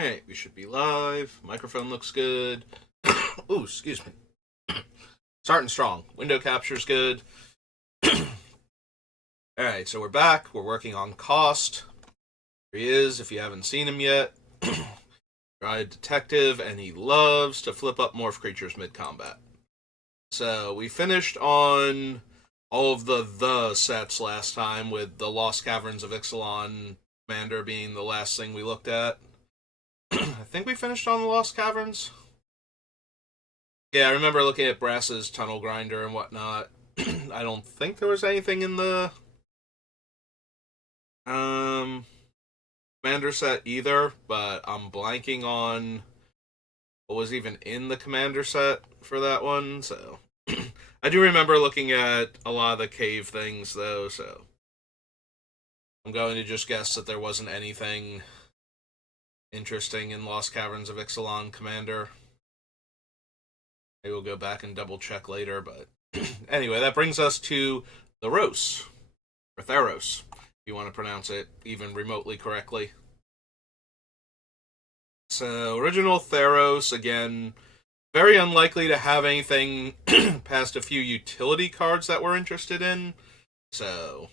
Alright, we should be live. Microphone looks good. Ooh, excuse me. Starting strong. Window capture's good. Alright, so we're back. We're working on Kaust. Here he is, if you haven't seen him yet. Dry detective, and he loves to flip up morph creatures mid-combat. So, we finished on all of the sets last time, with the Lost Caverns of Ixalan Commander being the last thing we looked at. I think we finished on the Lost Caverns. Yeah, I remember looking at Brass's Tunnel Grinder and whatnot. I don't think there was anything in the Commander set either, but I'm blanking on what was even in the Commander set for that one, so... I do remember looking at a lot of the cave things, though, so... I'm going to just guess that there wasn't anything interesting in Lost Caverns of Ixalan Commander. Maybe we'll go back and double check later, but anyway, that brings us to the Theros, or Theros, if you want to pronounce it even remotely correctly. So, original Theros, again, very unlikely to have anything past a few utility cards that we're interested in, so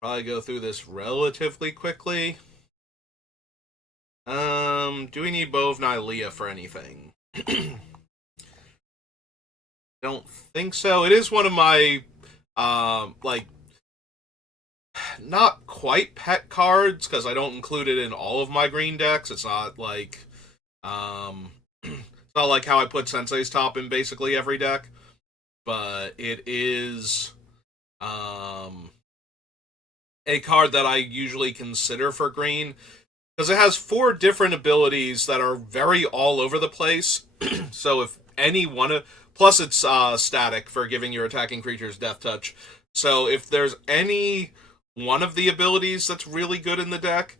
probably go through this relatively quickly. Do we need Bow of Nylea for anything? Don't think so. It is one of my, not quite pet cards, because I don't include it in all of my green decks. It's not like, it's not like how I put Sensei's Top in basically every deck, but it is, a card that I usually consider for green, because it has 4 different abilities that are very all over the place. So if any one of... Plus it's static for giving your attacking creatures Death Touch. So if there's any one of the abilities that's really good in the deck,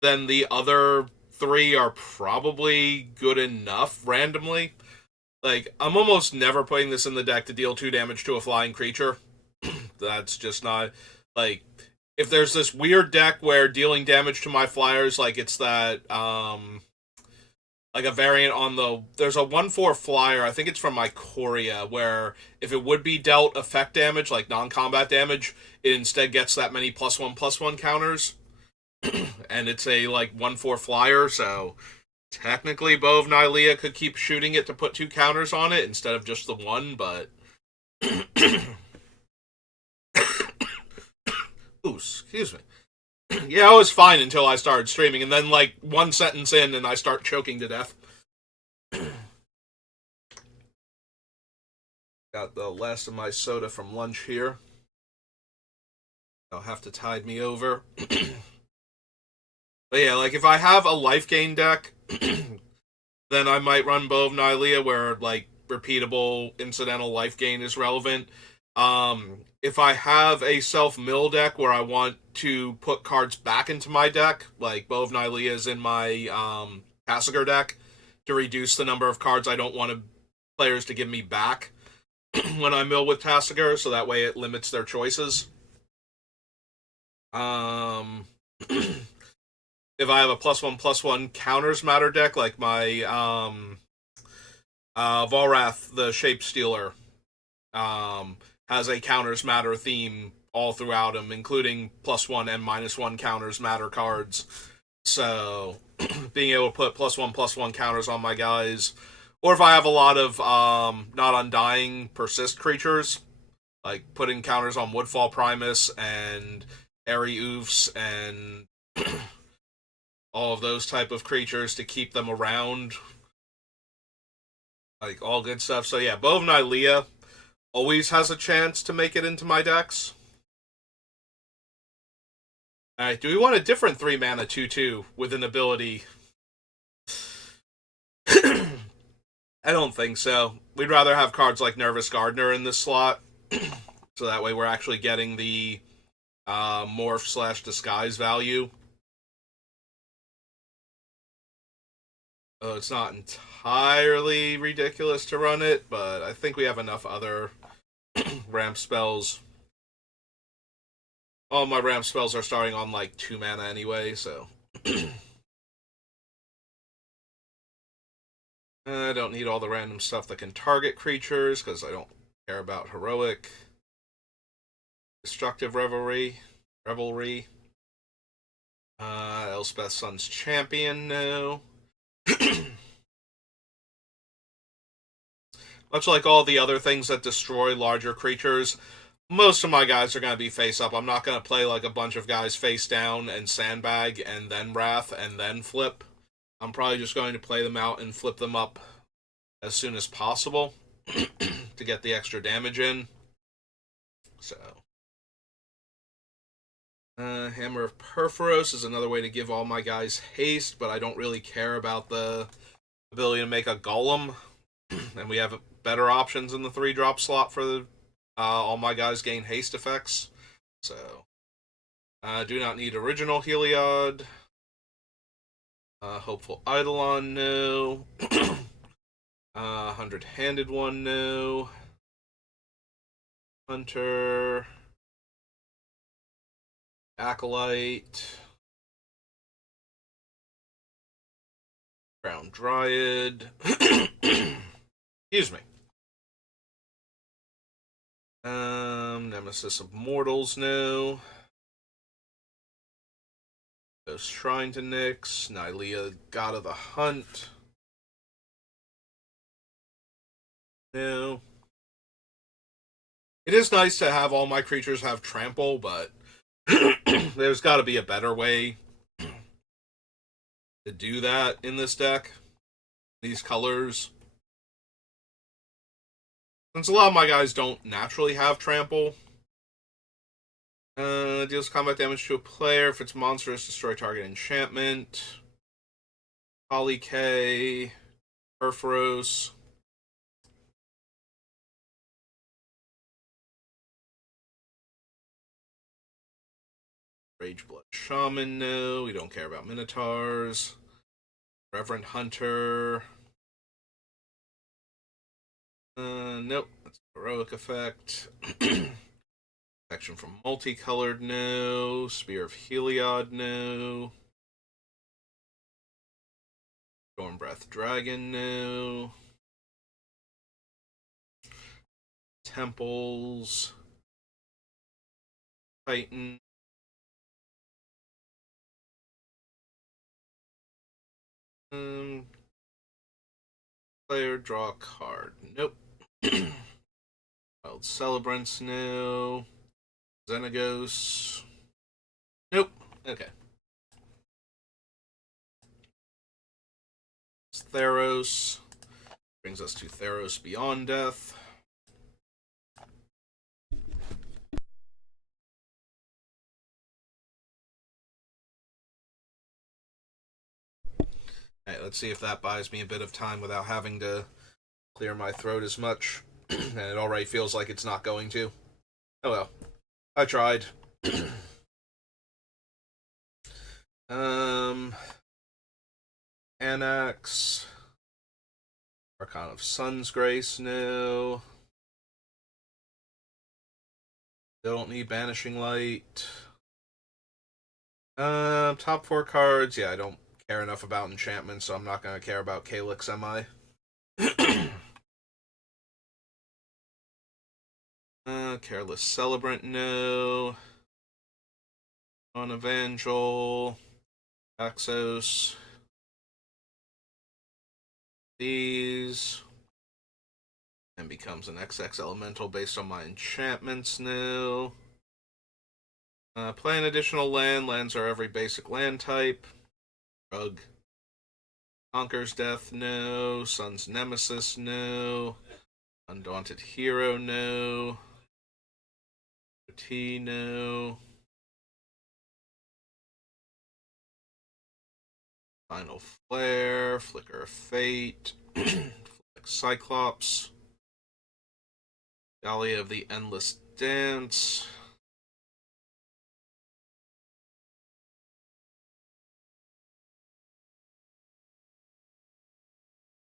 then the other 3 are probably good enough randomly. Like, I'm almost never putting this in the deck to deal 2 damage to a flying creature. That's just not... Like... If there's this weird deck where dealing damage to my flyers, like it's that, like a variant on the... There's a 1/4 flyer, I think it's from Ikoria, where if it would be dealt effect damage, like non-combat damage, it instead gets that many +1/+1 counters. And it's a, like, 1/4 flyer, so technically Bow of Nylea could keep shooting it to put 2 counters on it instead of just the 1, but... Ooh, excuse me. Yeah, I was fine until I started streaming, and then, like, 1 sentence in, and I start choking to death. Got the last of my soda from lunch here. They'll have to tide me over. But yeah, like, if I have a life gain deck, then I might run Bow of Nylea, where, like, repeatable incidental life gain is relevant. If I have a self-mill deck where I want to put cards back into my deck, like Bow of Nylea is in my Tasigur deck, to reduce the number of cards I don't want players to give me back when I mill with Tasigur, so that way it limits their choices. If I have a +1/+1 counters matter deck, like my Volrath, the Shape Stealer, has a counters matter theme all throughout him, including +1 and -1 counters matter cards. So, being able to put +1/+1 counters on my guys, or if I have a lot of not undying persist creatures, like putting counters on Woodfall Primus and Airy Oofs and all of those type of creatures to keep them around, like all good stuff. So yeah, Bow of Nylea always has a chance to make it into my decks. Alright, do we want a different 3-mana 2/2 with an ability? I don't think so. We'd rather have cards like Nervous Gardener in this slot, so that way we're actually getting the morph/disguise value. Oh, it's not entirely ridiculous to run it, but I think we have enough other ramp spells. all my ramp spells are starting on like 2 mana anyway, so. I don't need all the random stuff that can target creatures, because I don't care about heroic. Destructive Revelry. Elspeth Sun's Champion, no. Much like all the other things that destroy larger creatures, most of my guys are going to be face up. I'm not going to play like a bunch of guys face down and sandbag and then wrath and then flip. I'm probably just going to play them out and flip them up as soon as possible to get the extra damage in. So, Hammer of Perforos is another way to give all my guys haste, but I don't really care about the ability to make a golem. And we have better options in the 3-drop slot for the, all my guys gain haste effects. So, do not need original Heliod. Hopeful Eidolon, no. 100-handed one, no. Hunter. Acolyte. Brown Dryad. Excuse me. Nemesis of Mortals, no. Ghost Shrine to Nyx. Nylea, God of the Hunt. No. It is nice to have all my creatures have trample, but there's got to be a better way to do that in this deck. These colors. Since a lot of my guys don't naturally have trample. Deals combat damage to a player if it's monstrous, destroy target enchantment. Holly K. Perforos. Rageblood Shaman, no. We don't care about Minotaurs. Reverend Hunter. Nope. That's a heroic effect. Protection from Multicolored, no. Spear of Heliod, no. Stormbreath Dragon, no. Temples. Titan. Player, draw a card. Nope. Wild Celebrants, no. Xenagos. Nope. Okay. Theros. Brings us to Theros Beyond Death. Alright, let's see if that buys me a bit of time without having to clear my throat as much. And it already feels like it's not going to. Oh well. I tried. Anax. Archon of Sun's Grace, no. Don't need Banishing Light. Top 4 cards, yeah, I don't care enough about enchantments, so I'm not going to care about Calyx, am I? Careless Celebrant, no. On Evangel. Axos. These. And becomes an XX Elemental based on my enchantments, no. Play an additional land. Lands are every basic land type. Rug. Conquers Death, no. Sun's Nemesis, no. Undaunted Hero, no. T, no. Final Flare, Flicker of Fate, Cyclops, Dahlia of the Endless Dance.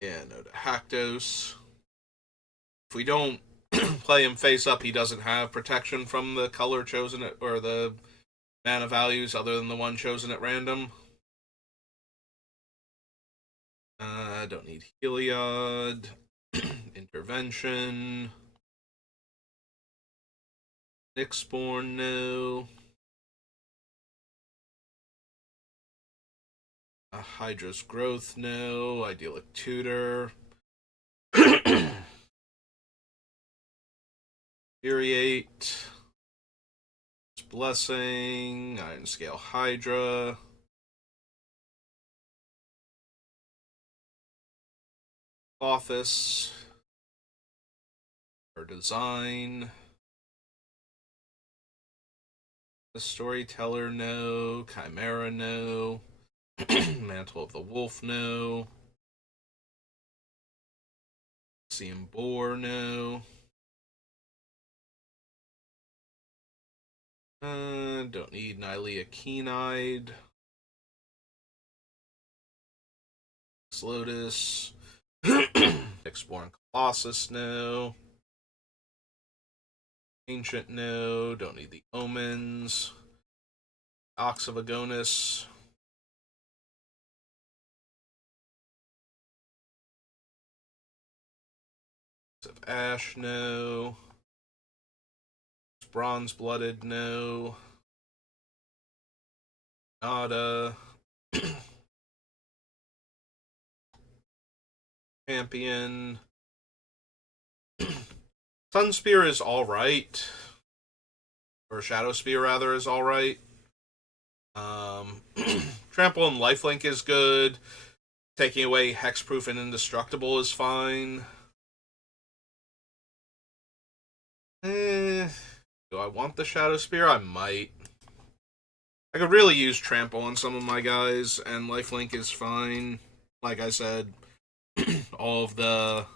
Yeah, no to Haktos. If we don't play him face up, he doesn't have protection from the color chosen or the mana values other than the one chosen at random. I don't need Heliod. Intervention. Nyxborn, no. Hydra's Growth, no. Idyllic Tutor. Infuriate. Blessing. Iron Scale Hydra. Office. Her design. The Storyteller, no. Chimera, no. Mantle of the Wolf, no. Seam Boar, no. Don't need Nylea Keen-Eyed. Lotus. Exploring Colossus, no. Ancient, no. Don't need the Omens. Ox of Agonis. Of Ash, no. Bronze Blooded, no. Nada. Champion. Sun Spear is alright. Or Shadow Spear, rather, is alright. Trample and Lifelink is good. Taking away Hexproof and Indestructible is fine. Do I want the Shadow Spear? I might. I could really use Trample on some of my guys, and Lifelink is fine. Like I said, all of the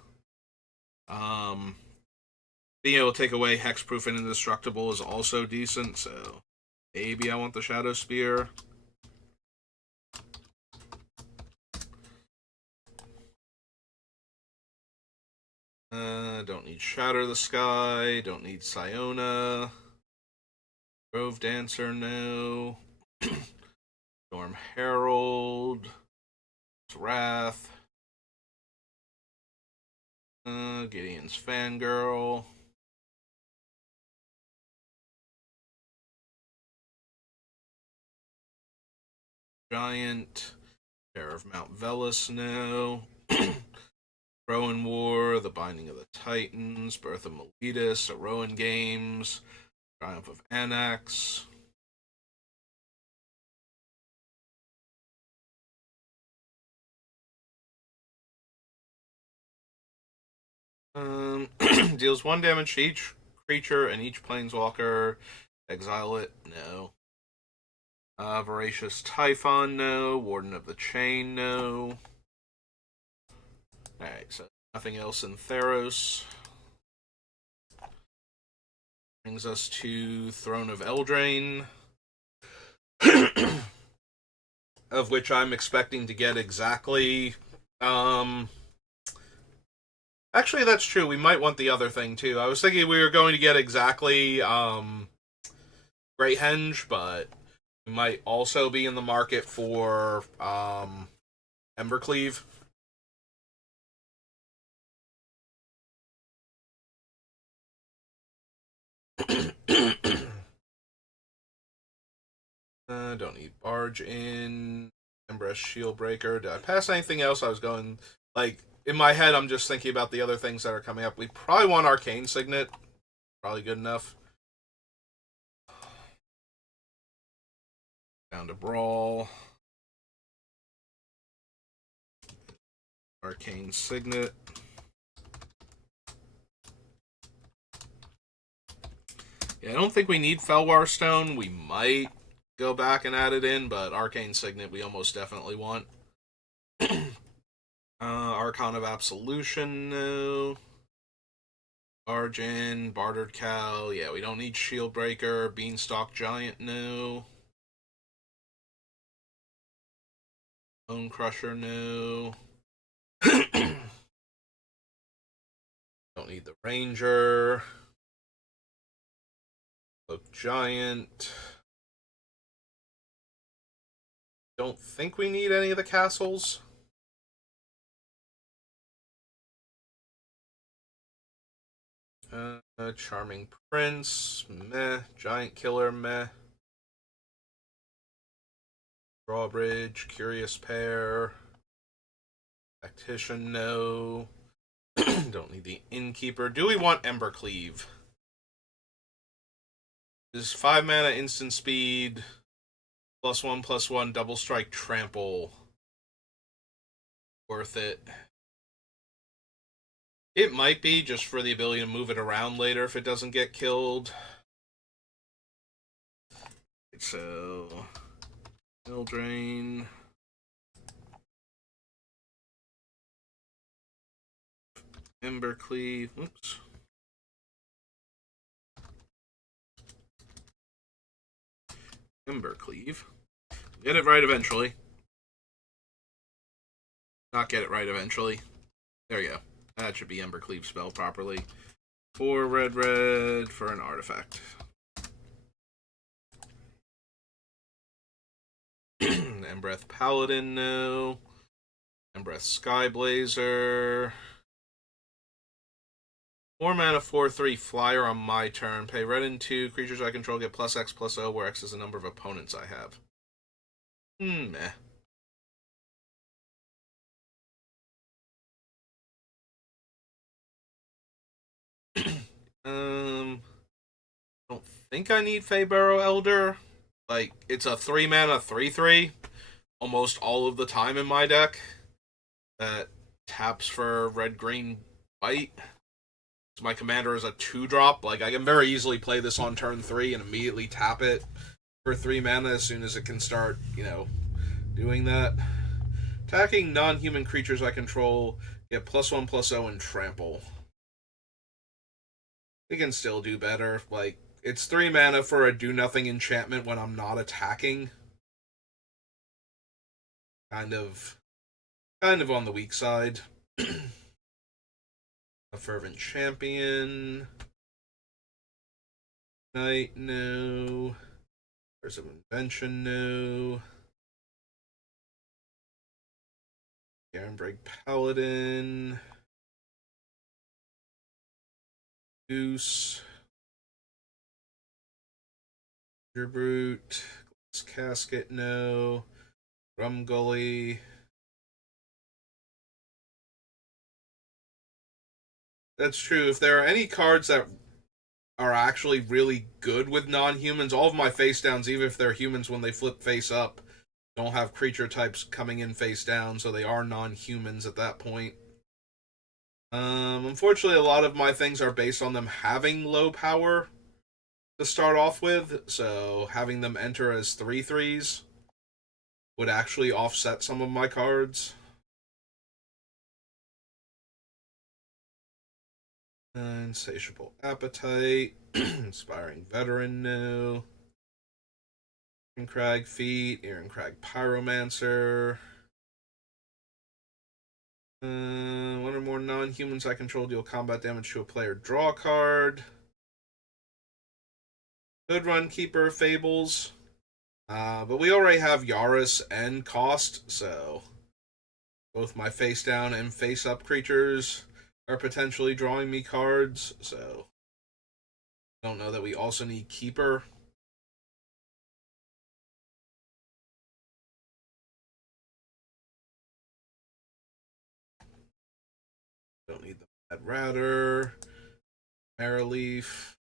being able to take away Hexproof and Indestructible is also decent, so maybe I want the Shadow Spear. Don't need Shatter the Sky. Don't need Siona. Grove Dancer, no. Storm Herald. Wrath. Gideon's Fangirl. Giant. Terror of Mount Velis, no. Rowan War, The Binding of the Titans, Birth of Meletus, Rowan Games, Triumph of Anax. Deals 1 damage to each creature and each planeswalker. Exile it, no. Voracious Typhon, no. Warden of the Chain, no. Alright, so nothing else in Theros. Brings us to Throne of Eldraine. Of which I'm expecting to get exactly. Actually, that's true. We might want the other thing too. I was thinking we were going to get exactly Great Henge, but we might also be in the market for Embercleave. Don't need Barge in. Embrace Shieldbreaker. Did I pass anything else? I was going like in my head. I'm just thinking about the other things that are coming up. We probably want Arcane Signet. Probably good enough. Down to Brawl. Arcane Signet. Yeah, I don't think we need Felwar Stone. We might go back and add it in, but Arcane Signet we almost definitely want. Archon of Absolution, no. Argin, Bartered Cow, yeah, we don't need Shieldbreaker. Beanstalk Giant, no. Bone Crusher, no. Don't need the Ranger. Cloak Giant. Don't think we need any of the castles. Charming Prince, meh. Giant Killer, meh. Drawbridge, Curious Pair. Tactician, no. Don't need the Innkeeper. Do we want Embercleave? Is 5 mana instant speed, +1/+1, double strike, trample. Worth it. It might be, just for the ability to move it around later if it doesn't get killed. So, Mill Drain. Embercleave. Oops. Embercleave. Get it right eventually. Not get it right eventually. There you go. That should be Embercleave spelled properly. 4 red for an artifact. Embereth Paladin, no. Embereth Skyblazer. 4 mana, 4/3 flyer on my turn. Pay red and 2. Creatures I control get +X/+O, where X is the number of opponents I have. Meh. Don't think I need Feybarrow Elder. Like, it's a 3 mana 3/3 almost all of the time in my deck that taps for red, green, white. So my commander is a 2-drop. Like, I can very easily play this on turn 3 and immediately tap it for 3 mana as soon as it can start, doing that. Attacking non-human creatures I control get +1/+0 and trample. It can still do better. Like, it's 3 mana for a do-nothing enchantment when I'm not attacking. Kind of on the weak side. A Fervent Champion. Knight, no. Curse of Invention, no. Garenbrig Paladin. Goose. Brute. Glass Casket, no. Rum Gully. That's true. If there are any cards that are actually really good with non-humans, all of my face downs, even if they're humans when they flip face up, don't have creature types coming in face down, so they are non-humans at that point. Unfortunately, a lot of my things are based on them having low power to start off with, so having them enter as 3/3s would actually offset some of my cards. Insatiable Appetite, Inspiring Veteran, no. Ironcrag Feet, Ironcrag Pyromancer. One or more non-humans I control deal combat damage to a player. Draw a card. Could run Keeper of Fables. But we already have Yaris and Kaust, so both my face down and face up creatures are potentially drawing me cards, so don't know that we also need Keeper. Don't need the Mad Ratter. Marrowleaf.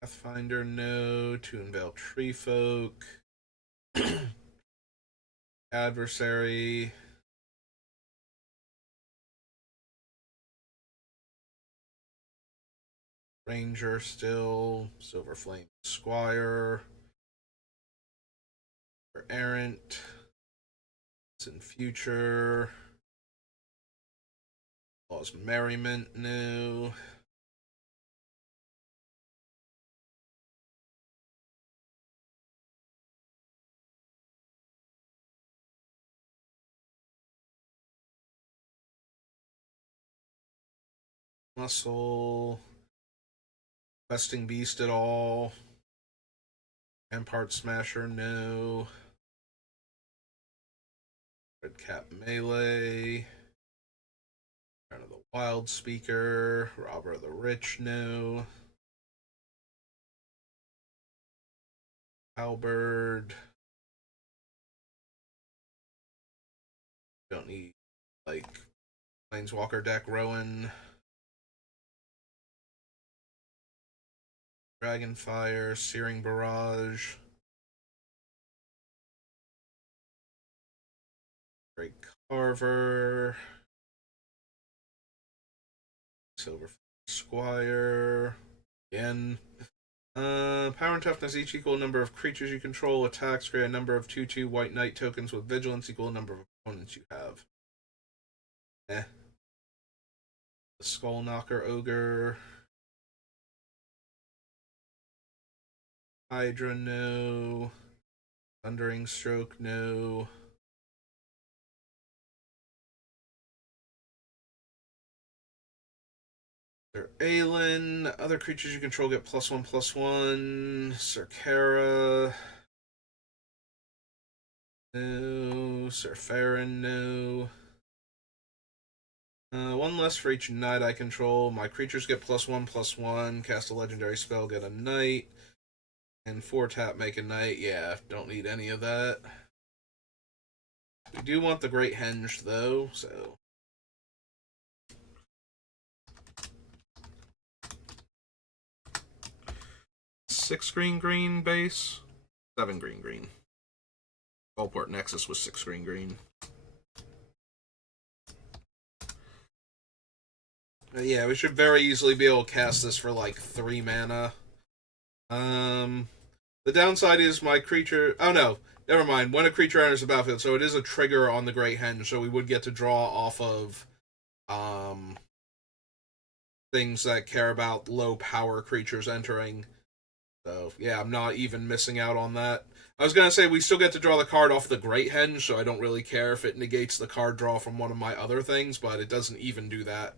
Pathfinder, no. To Unveil Treefolk. Adversary. Ranger still. Silverflame Squire. Errant. It's in future. Law's Merriment, no. Muscle. Questing Beast at all. Rampart Smasher, no. Red Cap Melee. Return of the Wild Speaker. Robber of the Rich, no. Halberd. Don't need, like, Planeswalker deck, Rowan. Dragonfire, Searing Barrage. Great Carver. Silver Squire. Again. Power and toughness each equal number of creatures you control. Attacks create a number of 2/2 white knight tokens with vigilance equal number of opponents you have. The Skull Knocker Ogre. Hydra, no. Thundering Stroke, no. Sir Aelin. Other creatures you control get +1/+1. Sir Kara. No. Sir Farron, no. One less for each knight I control. My creatures get +1/+1. Cast a legendary spell, get a knight. And 4-tap, make a knight. Yeah, don't need any of that. We do want the Great Henge, though, so... 6 green base, 7 green. Skullport Nexus was 6 green. Yeah, we should very easily be able to cast this for like 3 mana. The downside is my creature... Oh no, never mind. When a creature enters the battlefield, so it is a trigger on the Great Henge, so we would get to draw off of things that care about low power creatures entering. So, yeah, I'm not even missing out on that. I was going to say, we still get to draw the card off the Great Henge, so I don't really care if it negates the card draw from one of my other things, but it doesn't even do that.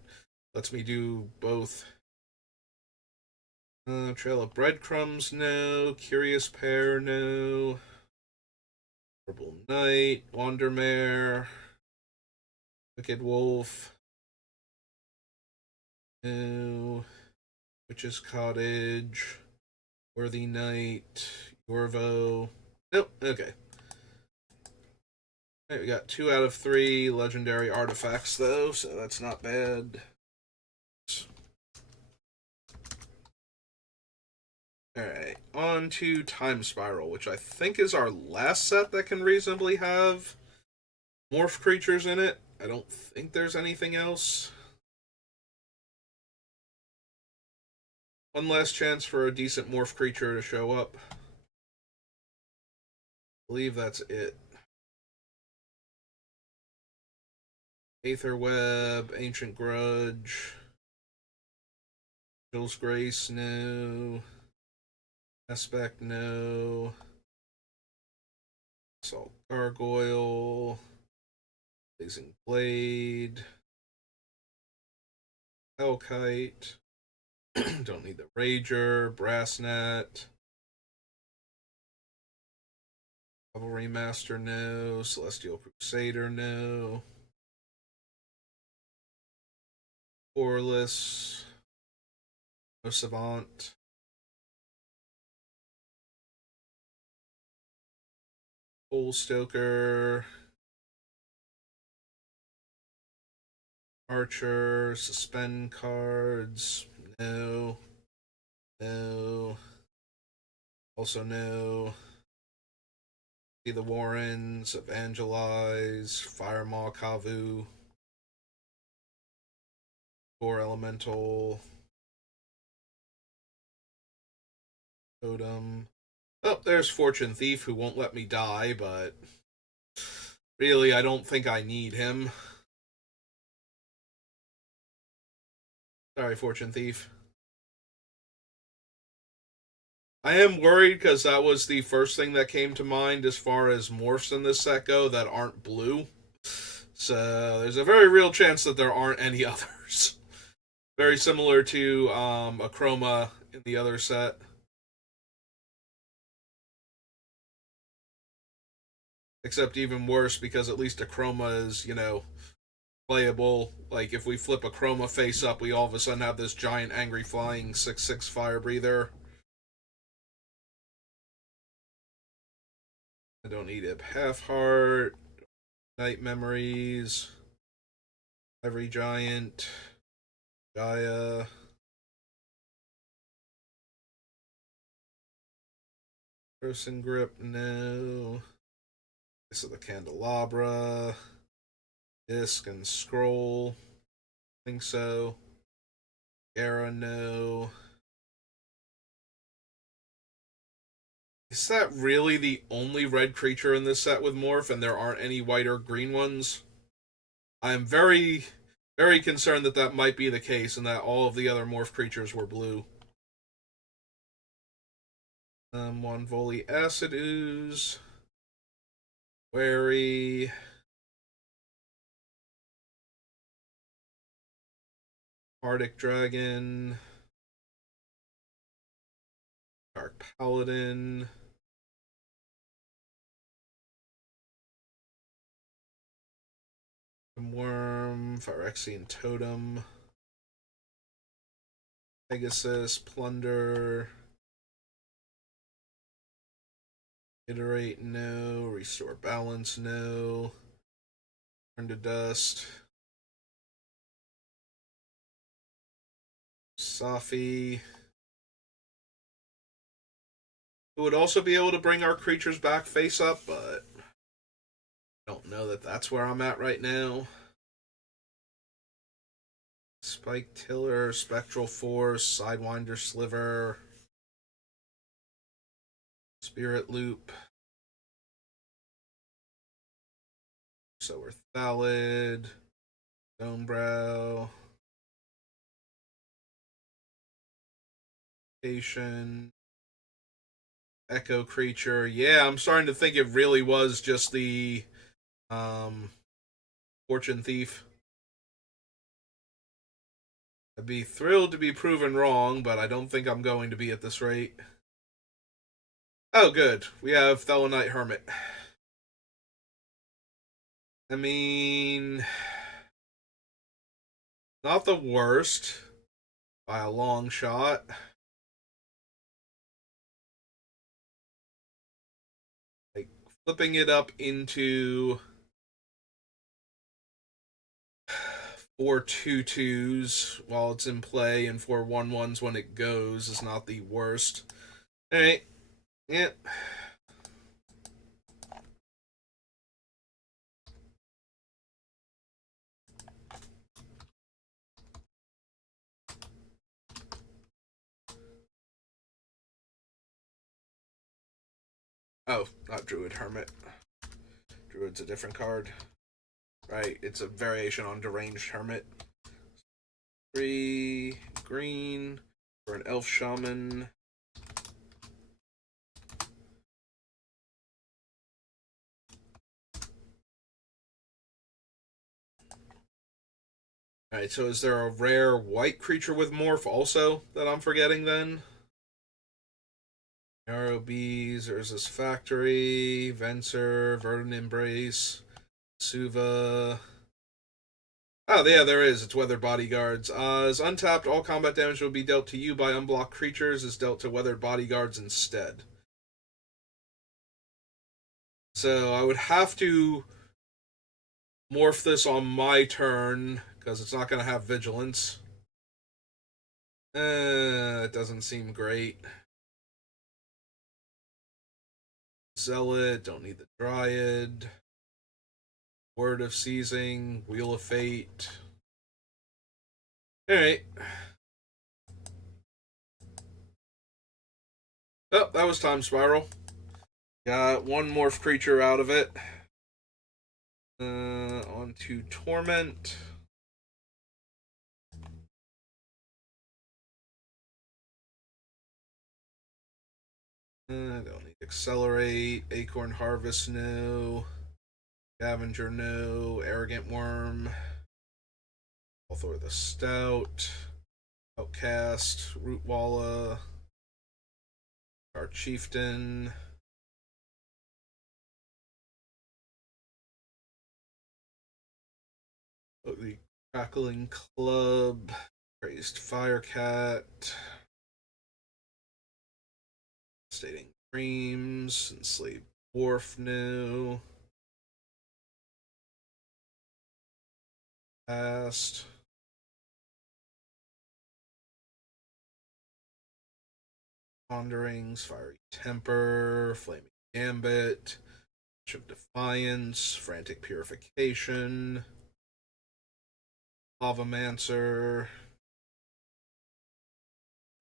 Lets me do both. Trail of Breadcrumbs, no. Curious Pair, no. Purple Knight, Wandermare, Wicked Wolf, no. Witch's Cottage, Worthy Knight, Yorvo. Nope, okay. Alright, we got 2 out of 3 legendary artifacts, though, so that's not bad. Alright, on to Time Spiral, which I think is our last set that can reasonably have morph creatures in it. I don't think there's anything else. One last chance for a decent morph creature to show up. I believe that's it. Aetherweb, Ancient Grudge, Jill's Grace, no. Aspect, no. Assault Gargoyle, Blazing Blade, Hellkite. Don't need the Rager, Brassnet, Cavalry Master, no. Celestial Crusader, no. Orless, no Savant. Hole Stoker, Archer, Suspend cards, no. No. Also no. See the Warrens, Evangelize, Firemaw Kavu, 4 Elemental, Totem. Oh, there's Fortune Thief, who won't let me die, but really, I don't think I need him. Sorry, Fortune Thief. I am worried because that was the first thing that came to mind as far as morphs in this set go that aren't blue. So there's a very real chance that there aren't any others. Very similar to Achroma in the other set. Except even worse because at least a chroma is, playable. Like if we flip a chroma face up, we all of a sudden have this giant angry flying 6/6 fire breather. I don't need it. Half heart, night memories, every giant, Gaia. Person grip, no. This is the candelabra. Disc and scroll. I think so. Era, no. Is that really the only red creature in this set with morph and there aren't any white or green ones? I'm very, very concerned that that might be the case and that all of the other morph creatures were blue. One Volley Acid Ooze. Wary. Arctic Dragon. Dark Paladin. Worm. Phyrexian Totem. Pegasus. Plunder. Iterate, no. Restore balance, no. Turn to dust. Safi. It would also be able to bring our creatures back face up, but I don't know that that's where I'm at right now. Spike Tiller, Spectral Force, Sidewinder Sliver, Spirit Loop. So we're Thallid, Stonebrow, Patient, Echo Creature. Yeah, I'm starting to think it really was just the Fortune Thief. I'd be thrilled to be proven wrong, but I don't think I'm going to be at this rate. Oh, good. We have Thelonite Hermit. I mean, not the worst by a long shot. Like, flipping it up into 4/2/2s while it's in play and 4/1/1s when it goes is not the worst. Alright. Yep. Yeah. Oh, not Druid Hermit. Druid's a different card. Right, it's a variation on Deranged Hermit. 3 green for an Elf Shaman. Alright, so is there a rare white creature with morph also that I'm forgetting then? Arrow Bees, there's this Factory, Venser, Verdant Embrace, Suva. Oh, yeah, there is. It's Weathered Bodyguards. As untapped, all combat damage will be dealt to you by unblocked creatures is dealt to Weathered Bodyguards instead. So I would have to morph this on my turn, because it's not going to have Vigilance. It doesn't seem great. Zealot, don't need the Dryad. Word of Seizing, Wheel of Fate. Alright. Oh, that was Time Spiral. Got one morph creature out of it. On to Torment. I don't need Accelerate. Acorn Harvest, no. Scavenger, no. Arrogant Worm. I'll throw the Stout. Oh, Outcast, Rootwalla, our Chieftain, the Crackling Club, Crazed Firecat, Stating Dreams, Enslaved Dwarf new, Past, Ponderings, Fiery Temper, Flaming Gambit, March of Defiance, Frantic Purification, Lavamancer,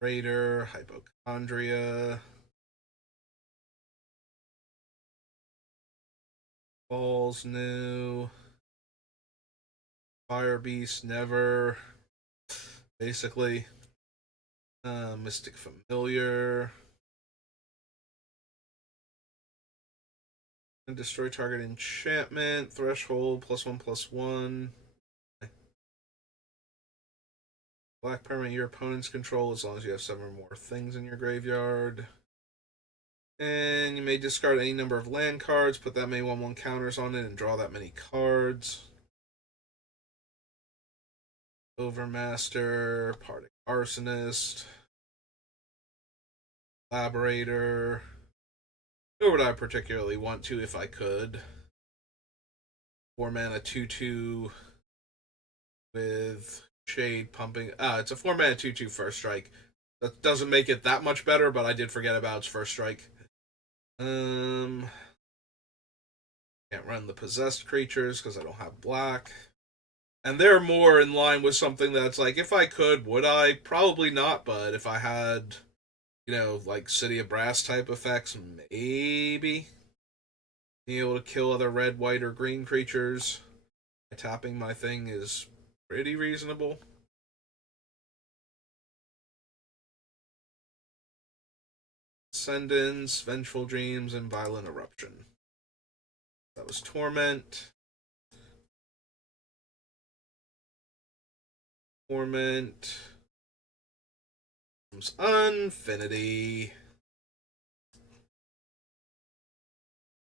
Raider, Hypochondria, Balls new, Fire Beast never, basically. Mystic Familiar. And destroy target enchantment. Threshold +1/+1. Black permanent your opponent's control as long as you have 7 or more things in your graveyard. And you may discard any number of land cards, put that many 1/1 counters on it, and draw that many cards. Overmaster, Partick Arsonist, Collaborator. Who would I particularly want to if I could? 4 mana 2/2 with Shade pumping. It's a 4 mana 2/2 first strike. That doesn't make it that much better, but I did forget about its first strike. Can't run the possessed creatures because I don't have black. And they're more in line with something that's like, if I could, would I? Probably not, but if I had, like City of Brass type effects, maybe. Being able to kill other red, white, or green creatures by tapping my thing is pretty reasonable. Ascendance, Vengeful Dreams, and Violent Eruption. That was Torment. Torment. Unfinity.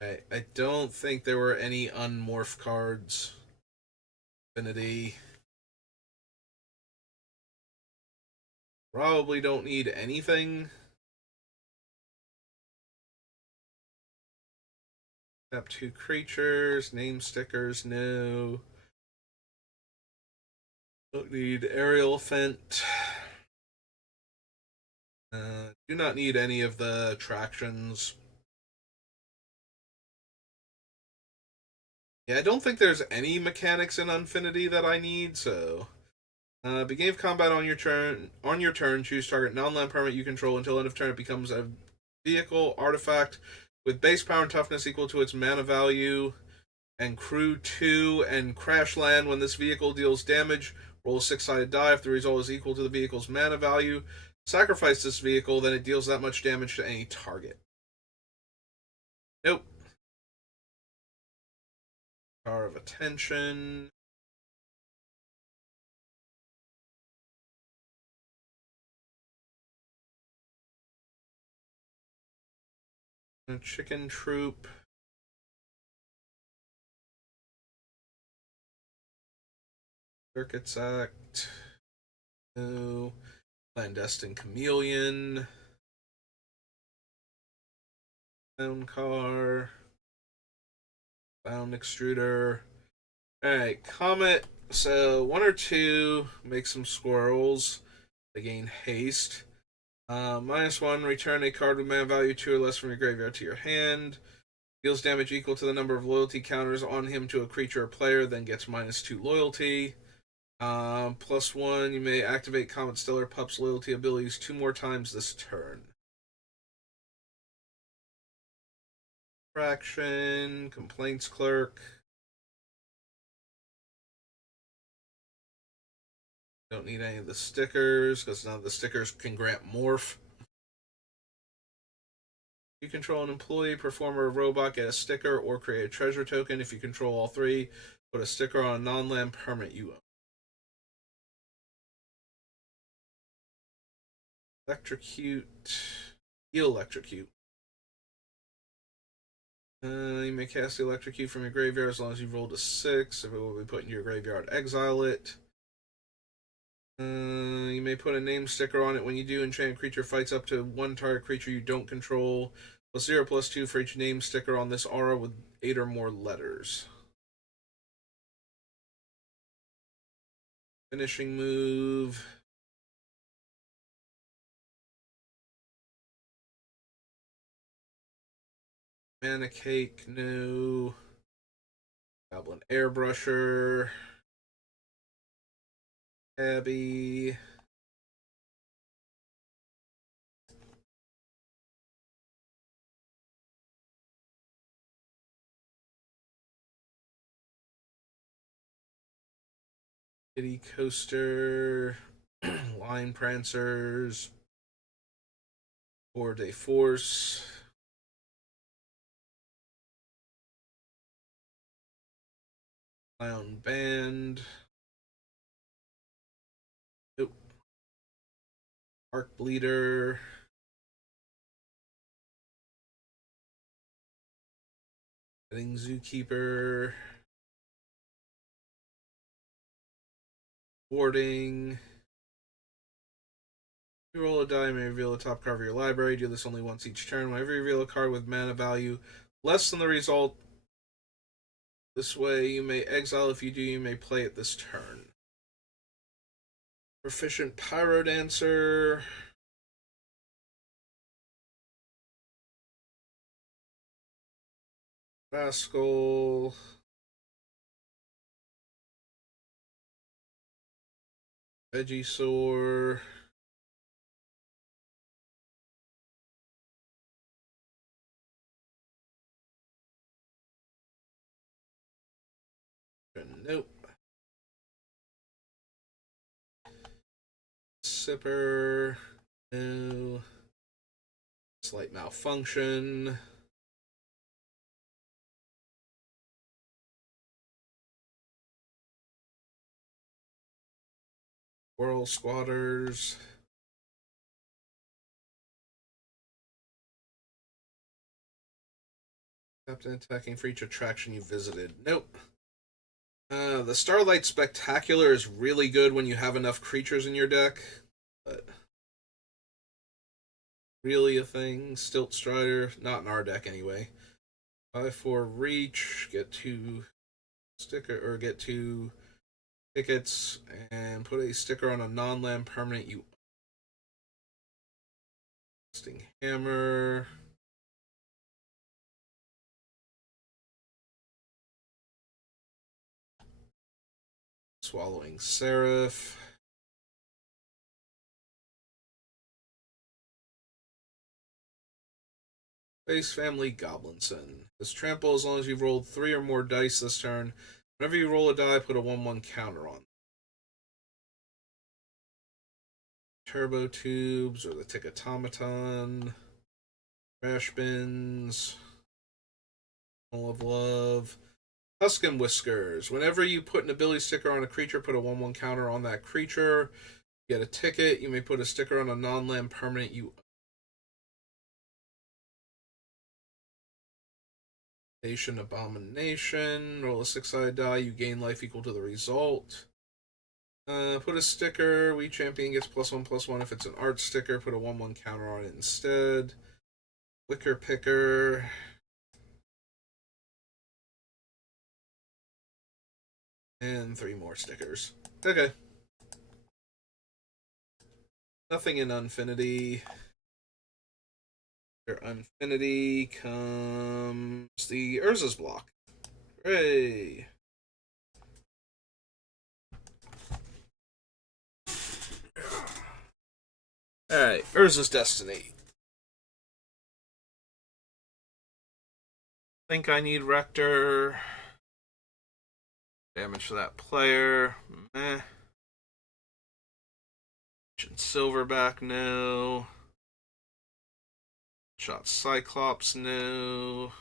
I don't think there were any unmorph cards. Infinity. Probably don't need anything. Tap 2 creatures. Name stickers, no. Don't need Aerial Fent. Do not need any of the attractions. Yeah, I don't think there's any mechanics in Unfinity that I need, so. Beginning of combat on your turn. On your turn, choose target non-land permanent you control until end of turn. It becomes a vehicle artifact with base power and toughness equal to its mana value, and crew 2 and crash land. When this vehicle deals damage, roll a 6-sided die. If the result is equal to the vehicle's mana value, sacrifice this vehicle, then it deals that much damage to any target. Nope. Power of Attention. Chicken Troop. Circuits Act. No. Clandestine Chameleon. Found Car. Found Extruder. Alright, Comet. So, 1 or 2 make some squirrels. They gain haste. -1, return a card with mana value 2 or less from your graveyard to your hand. Deals damage equal to the number of loyalty counters on him to a creature or player, then gets -2 loyalty. +1, you may activate Comet Stellar Pup's loyalty abilities 2 more times this turn. Fraction, Complaints Clerk. Don't need any of the stickers, because none of the stickers can grant morph. You control an employee, performer, or robot, get a sticker, or create a treasure token. If you control all 3, put a sticker on a non-land permanent you own. Electrocute. Electrocute. You may cast the Electrocute from your graveyard as long as you've rolled a 6. If it will be put into your graveyard, exile it. You may put a name sticker on it. When you do, enchanted creature fights up to one target creature you don't control. +0/+2 for each name sticker on this aura with 8 or more letters. Finishing move. Mana Cake, no. Goblin Airbrusher. Abby. Kitty Coaster. Line Prancers. 4-Day Force. Clown Band. Nope. Arc Bleeder. Getting Zookeeper. Warding. You roll a die, you may reveal the top card of your library. Do this only once each turn. Whenever you reveal a card with mana value less than the result this way, you may exile. If you do, you may play it this turn. Proficient Pyro Dancer. Rascal. Vegisaur. Nope. Sipper. No. Slight Malfunction. Whirl Squatters. Captain attacking for each attraction you visited. Nope. The Starlight Spectacular is really good when you have enough creatures in your deck, but really a thing. Stilt Strider, not in our deck anyway. 5/4 reach, get 2 get 2 tickets, and put a sticker on a non-land permanent you. Sting Hammer. Swallowing Seraph. Face Family Goblinson. This trample as long as you've rolled 3 or more dice this turn. Whenever you roll a die, put a 1/1 counter on. Turbo Tubes or the Ticketomaton. Trash Bins. Full of Love. Tuscan Whiskers. Whenever you put an ability sticker on a creature, put a 1/1 counter on that creature. You get a ticket. You may put a sticker on a non-land permanent you. Nation Abomination. Roll a 6-sided die. You gain life equal to the result. Put a sticker. We champion gets +1/+1 if it's an art sticker. Put a 1/1 counter on it instead. Wicker Picker. And 3 more stickers. Okay. Nothing in Unfinity. After Unfinity comes the Urza's block. Hooray! Alright, Urza's Destiny. Think I need Rector. Damage to that player. Meh. Silverback, no. Shot Cyclops, no.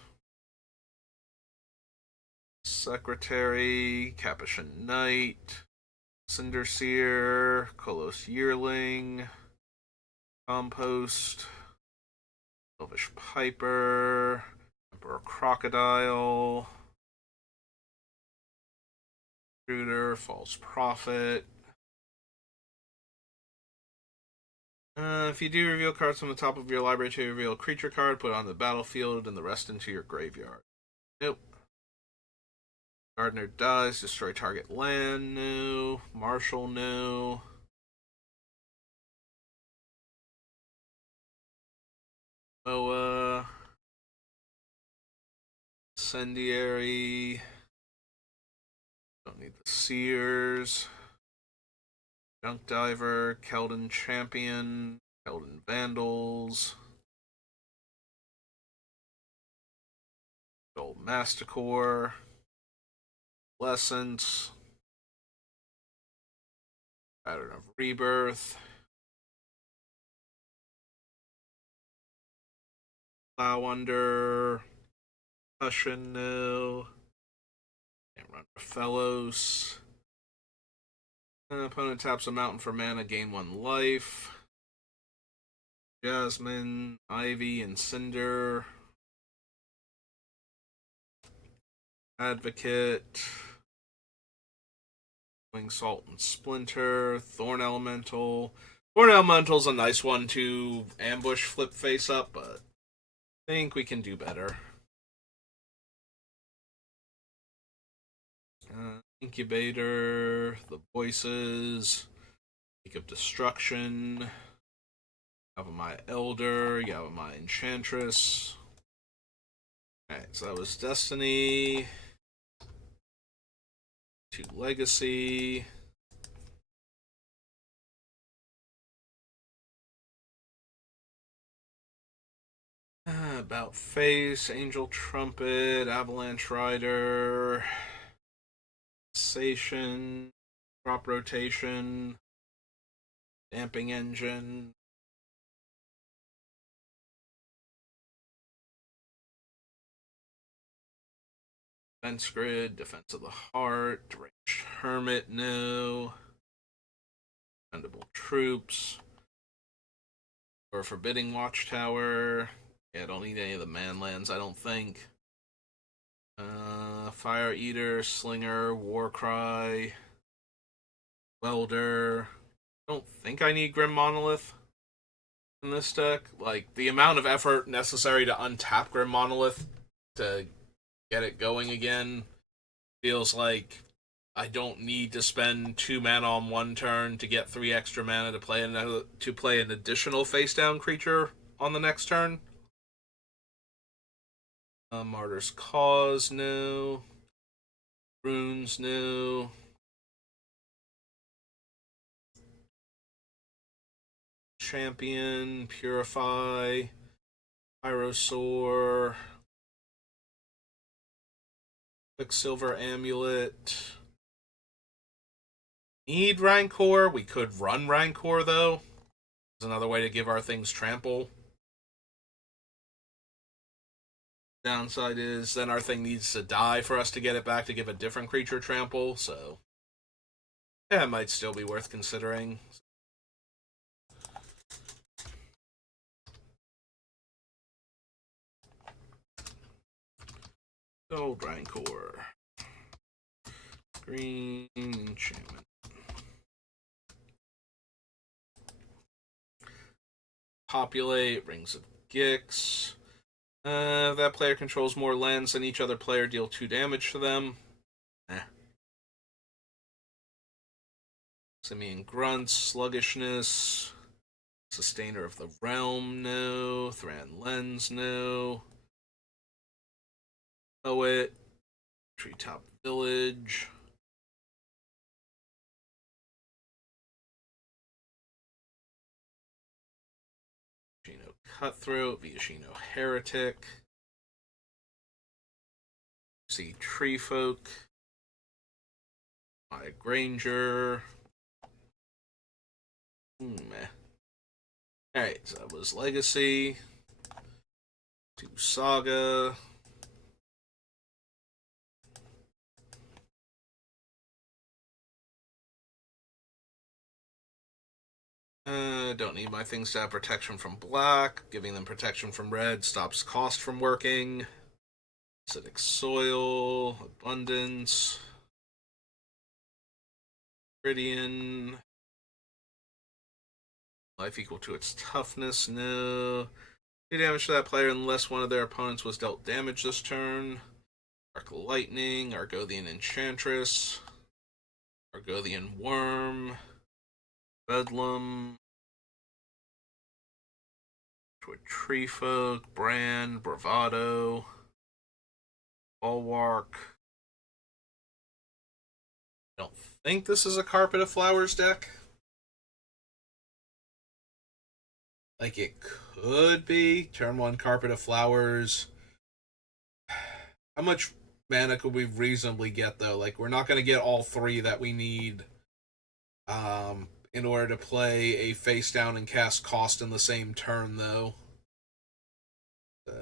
Secretary, Capuchin Knight, Cinderseer, Kolos Yearling, Compost, Elvish Piper, Emperor Crocodile, Intruder, False Prophet. If you do reveal cards from the top of your library to reveal a creature card, put it on the battlefield and the rest into your graveyard. Nope. Gardener dies, destroy target land, no. Marshal, no. Boa. Incendiary. Don't need the Seers. Junk Diver, Keldon Champion, Keldon Vandals, Gold Masticore, Lessence, Pattern of Rebirth, Plow Under, Hushin, no. Can't run for Fellows. Opponent taps a mountain for mana, gain 1 life. Jasmine, Ivy, and Cinder. Advocate. Wing Salt and Splinter. Thorn Elemental. Thorn Elemental's a nice one to ambush flip face up, but I think we can do better. Incubator, the Voices, Leak of Destruction, Yavimaya Elder, Yavimaya Enchantress. Alright, so that was Destiny. 2 Legacy. About Face, Angel Trumpet, Avalanche Rider, Sensation, Crop Rotation, Damping Engine, Defense Grid, Defense of the Heart, Deranged Hermit, no. Expendable Troops, or Forbidding Watchtower. Yeah, I don't need any of the manlands, I don't think. Fire Eater, Slinger, Warcry, Welder. I don't think I need Grim Monolith in this deck. Like, the amount of effort necessary to untap Grim Monolith to get it going again feels like I don't need to spend 2 mana on 1 turn to get 3 extra mana to play an additional face down creature on the next turn. Martyr's Cause, no. Runes, no. Champion, Purify, Pyrosaur, Quicksilver Amulet. Need Rancor. We could run Rancor, though. There's another way to give our things trample. Downside is then our thing needs to die for us to get it back to give a different creature trample, so yeah, it might still be worth considering. Gold Rancor. Green Enchantment. Populate, Rings of Gix. That player controls more lands than each other player, deal 2 damage to them. Simian Grunts, Sluggishness, Sustainer of the Realm, no. Thran Lens, no. Poet, Treetop Village. Viashino Cutthroat, Viashino Heretic. See Tree Folk. Maya Granger. Alright, so that was Legacy. 2 Saga. Don't need my things to have protection from black. Giving them protection from red stops Kaust from working. Acidic soil, abundance, Meridian. Life equal to its toughness, no. Do damage to that player unless one of their opponents was dealt damage this turn. Arc Lightning, Argothian Enchantress, Argothian Worm, Bedlam, Tree Folk, Brand, Bravado, Bulwark. I don't think this is a Carpet of Flowers deck. Like, it could be. Turn 1 Carpet of Flowers. How much mana could we reasonably get, though? Like, we're not going to get all 3 that we need in order to play a face down and cast Kaust in the same turn, though. So,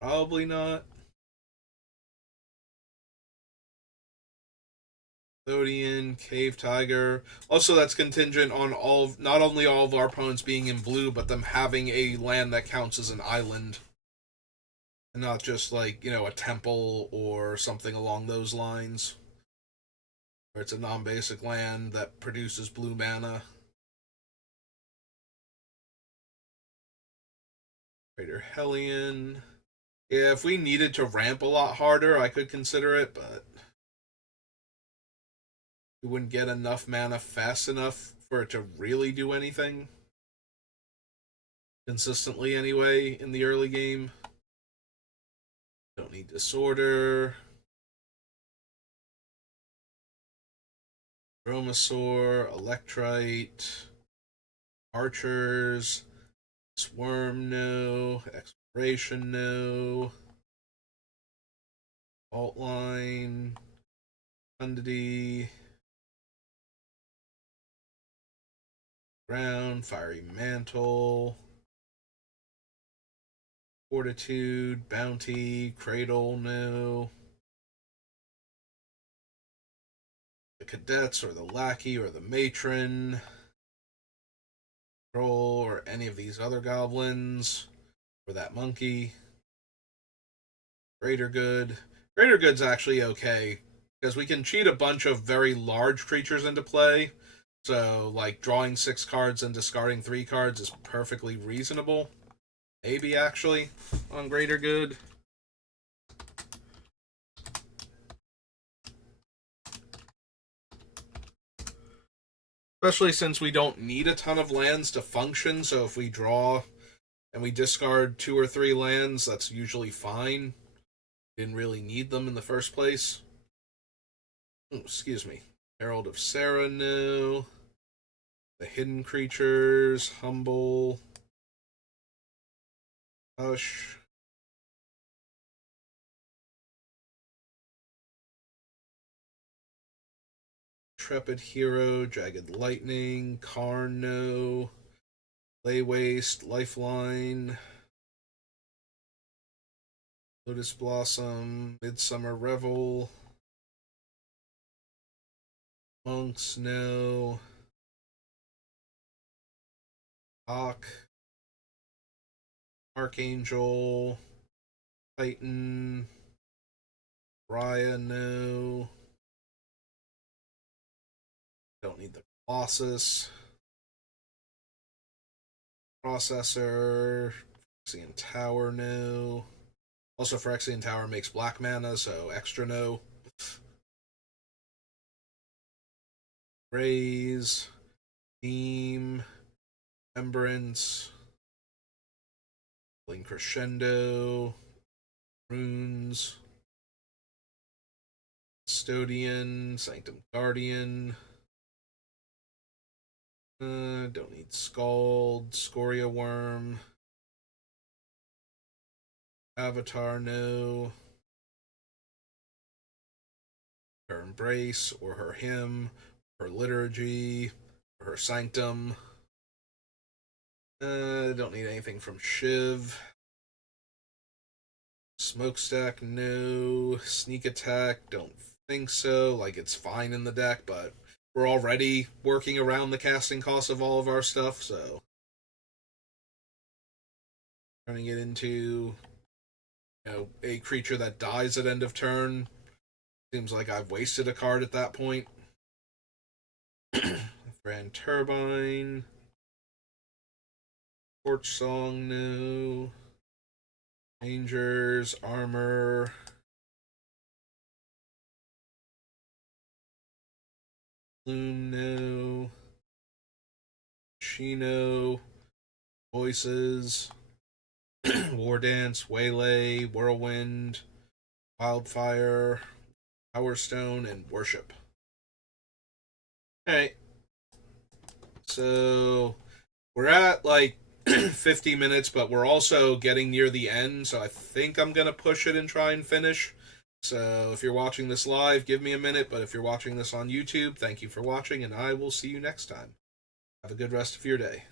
probably not. Custodian, Cave Tiger. Also, that's contingent on not only all of our opponents being in blue, but them having a land that counts as an island. And not just like, a temple or something along those lines. Or it's a non-basic land that produces blue mana. Greater Hellion. Yeah, if we needed to ramp a lot harder, I could consider it, but we wouldn't get enough mana fast enough for it to really do anything. Consistently, anyway, in the early game. Don't need Disorder. Chromasaur, Electrite, Archers, Swarm, no. Exploration, no. Alt Line, Fecundity, Ground, Fiery Mantle, Fortitude, Bounty, Cradle, no. The Cadets, or the Lackey, or the Matron, Troll, or any of these other goblins, or that monkey. Greater Good. Greater Good's actually okay, because we can cheat a bunch of very large creatures into play. So, like, drawing 6 cards and discarding 3 cards is perfectly reasonable. Maybe, actually, on Greater Good. Especially since we don't need a ton of lands to function, so if we draw and we discard 2 or 3 lands, that's usually fine. Didn't really need them in the first place. Oh, excuse me. Herald of Sarah, no. The Hidden Creatures, Humble, Hush. Intrepid Hero, Jagged Lightning, Karn, no. Lay Waste, Lifeline, Lotus Blossom, Midsummer Revel, Monks, no. Hawk, Archangel, Titan, Raya, no. Don't need the Colossus. Processor, Phyrexian Tower, no. Also, Phyrexian Tower makes black mana, so extra no. Raise, Team, Remembrance, Bling Crescendo, Runes, Custodian, Sanctum Guardian. Don't need Scald, Scoria Worm, Avatar, no. Her Embrace, or her Hymn, her Liturgy, or her Sanctum. Don't need anything from Shiv. Smokestack, no. Sneak Attack, don't think so. Like, it's fine in the deck, but we're already working around the casting costs of all of our stuff, so turning it into, a creature that dies at end of turn seems like I've wasted a card at that point. Grand Turbine, Torch Song, no. Rangers, Armor, Bloom, no. Chino, Voices, War Dance, Waylay, Whirlwind, Wildfire, Power Stone, and Worship. Alright. So we're at like 50 minutes, but we're also getting near the end, so I think I'm going to push it and try and finish. So if you're watching this live, give me a minute, but if you're watching this on YouTube, thank you for watching, and I will see you next time. Have a good rest of your day.